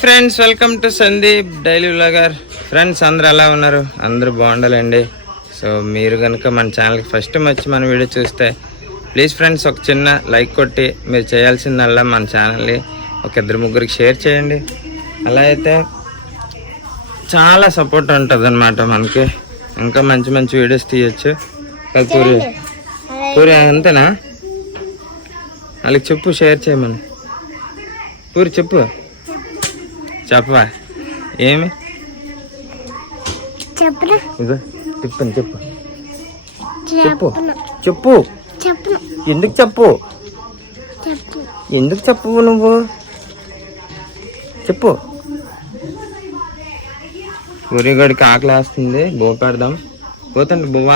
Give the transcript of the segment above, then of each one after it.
Friends, welcome to Sandeep daily vlogger. Friends అందరూ ఎలా ఉన్నారు? అందరూ బాగుండాలండి. సో మీరు కనుక మన ఛానల్కి ఫస్ట్ టైం వచ్చి మన వీడియో చూస్తే ప్లీజ్ ఫ్రెండ్స్ ఒక చిన్న లైక్ కొట్టి మీరు చేయాల్సిందల్లా మన ఛానల్ని ఒక ఇద్దరు ముగ్గురికి షేర్ చేయండి. అలా అయితే చాలా సపోర్ట్ ఉంటుంది అన్నమాట మనకి. ఇంకా మంచి మంచి వీడియోస్ తీయచ్చు. పూరి పూరి అంతేనా? వాళ్ళకి చెప్పు, షేర్ చేయమని. పూరి చెప్పు, చెప్పవా? ఏమి ఇదో తిప్పని చెప్పు చెప్పు చెప్పు ఎందుకు చెప్పు ఎందుకు చెప్పు నువ్వు చెప్పు. ఊరిగడికి ఆకలి వేస్తుంది, బువ్వ పెడదాం. పోతుంటే బువ్వ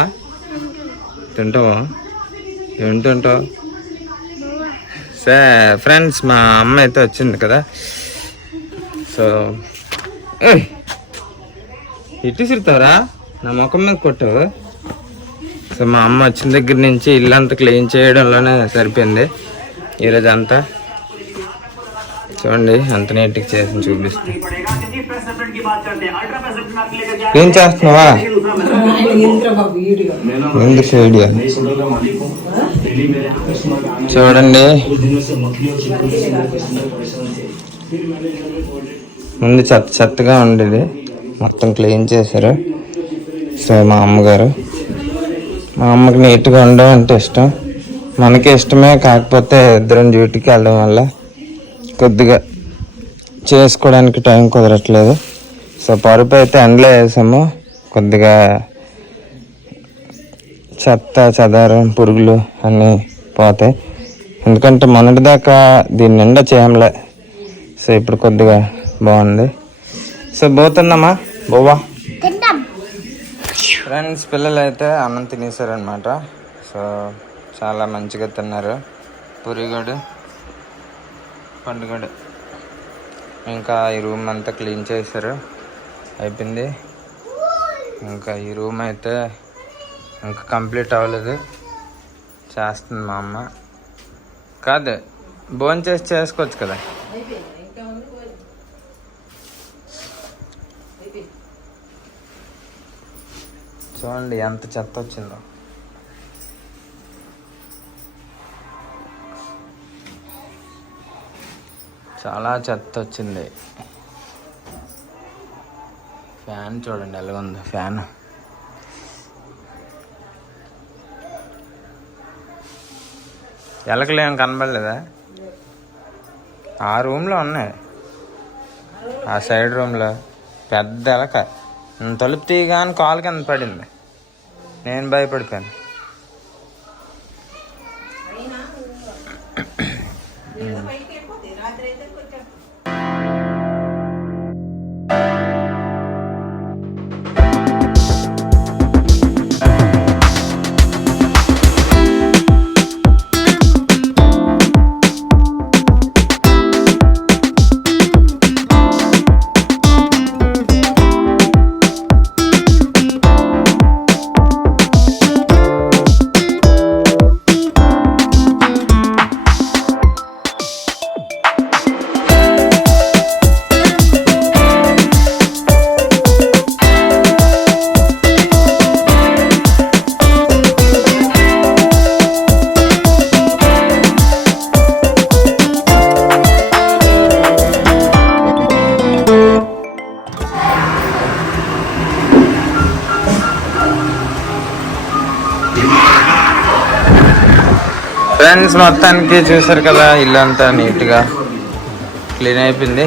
తింటావా? ఏం తింటావు? సరే ఫ్రెండ్స్, మా అమ్మ అయితే వచ్చింది కదా. సో ఇటు సిరుతారా నా ముఖం మీద కొట్టు. సో మా అమ్మ వచ్చిన దగ్గర నుంచి ఇల్లంతా క్లీన్ చేయడంలోనే సరిపోయింది ఈరోజు అంతా. చూడండి అంత నీట్గా చేసి చూపిస్తాను. ఏం చేస్తున్నావా? ఎందుకు వీడియో చూడండి. ముందు చెత్తగా ఉండేది, మొత్తం క్లీన్ చేశారు. సో మా అమ్మగారు, మా అమ్మకి నీట్గా ఉండడం అంటే ఇష్టం. మనకి ఇష్టమే, కాకపోతే ఇద్దరం డ్యూటీకి వెళ్ళడం వల్ల కొద్దిగా చేసుకోవడానికి టైం కుదరట్లేదు. సో పరుపు అయితే ఎండలో వేసాము. కొద్దిగా చెత్త చెదారం పురుగులు అన్నీ పోతాయి, ఎందుకంటే మొన్నటిదాకా దీని నిండా చేయడంలే. సో ఇప్పుడు కొద్దిగా బాగుంది. సో పోతుందమ్మా బొవ్వా. ఫ్రెండ్స్ పిల్లలు అయితే అన్నం తినేసారనమాట. సో చాలా మంచిగా తిన్నారు. పురిగడు పండుగడు. ఇంకా ఈ రూమ్ అంతా క్లీన్ చేశారు, అయిపోయింది. ఇంకా ఈ రూమ్ అయితే ఇంకా కంప్లీట్ అవ్వలేదు, చేస్తుంది మా అమ్మ. కాదు, భోంచేసి చేసుకోవచ్చు కదా. చూడండి ఎంత చెత్త వచ్చిందో. చాలా చెత్త వచ్చింది. ఫ్యాన్ చూడండి ఎలా ఉంది. ఫ్యాన్ ఎలకలు ఏం కనబడలేదా? ఆ రూమ్లో ఉన్నాయి, ఆ సైడ్ రూమ్లో పెద్ద ఎలక. తలుపు తీయగానే కాలు కింద పడింది, నేను భయపడిపోయాను. ఫ్రెండ్స్ మొత్తానికి చూసారు కదా, ఇల్లు అంతా నీట్గా క్లీన్ అయిపోయింది.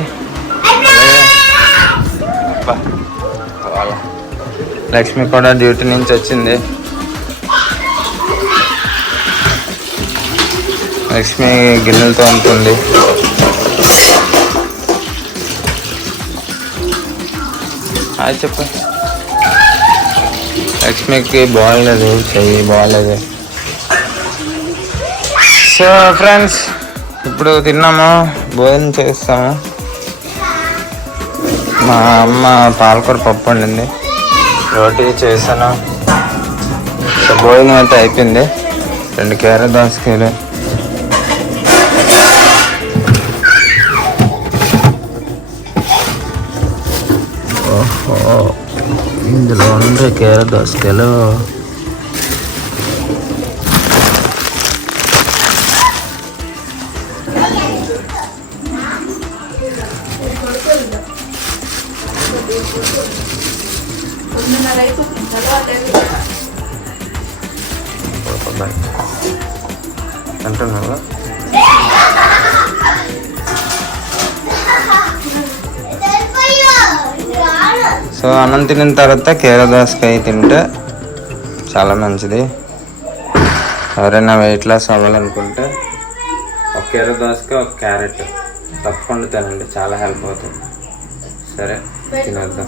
లక్ష్మి కూడా డ్యూటీ నుంచి వచ్చింది. లక్ష్మి గిన్నెలతో ఉంటుంది. అది చెప్పు. లక్ష్మికి బాగాలేదు, చెయ్యి బాగాలేదు. సో ఫ్రెండ్స్ ఇప్పుడు తిన్నాము, భోజనం చేస్తాము. మా అమ్మ పాలకూర పప్పు వండింది, రోటీ చేశాను. సో భోజనం అయితే అయిపోయింది. 2 క్యారెట్ దోసకాయలు, ఓహో, ఇందులో ఉండే కీర దోసకాయలు అంటున్నావా? సో అన్నం తిన్న తర్వాత కీర దోసకాయ తింటే చాలా మంచిది. ఎవరైనా వెయిట్ లాస్ అవ్వాలనుకుంటే ఒక కీర దోసకాయ, ఒక క్యారెట్ తప్పకుండా తినండి, చాలా హెల్ప్ అవుతుంది. సరే, తినేద్దాం.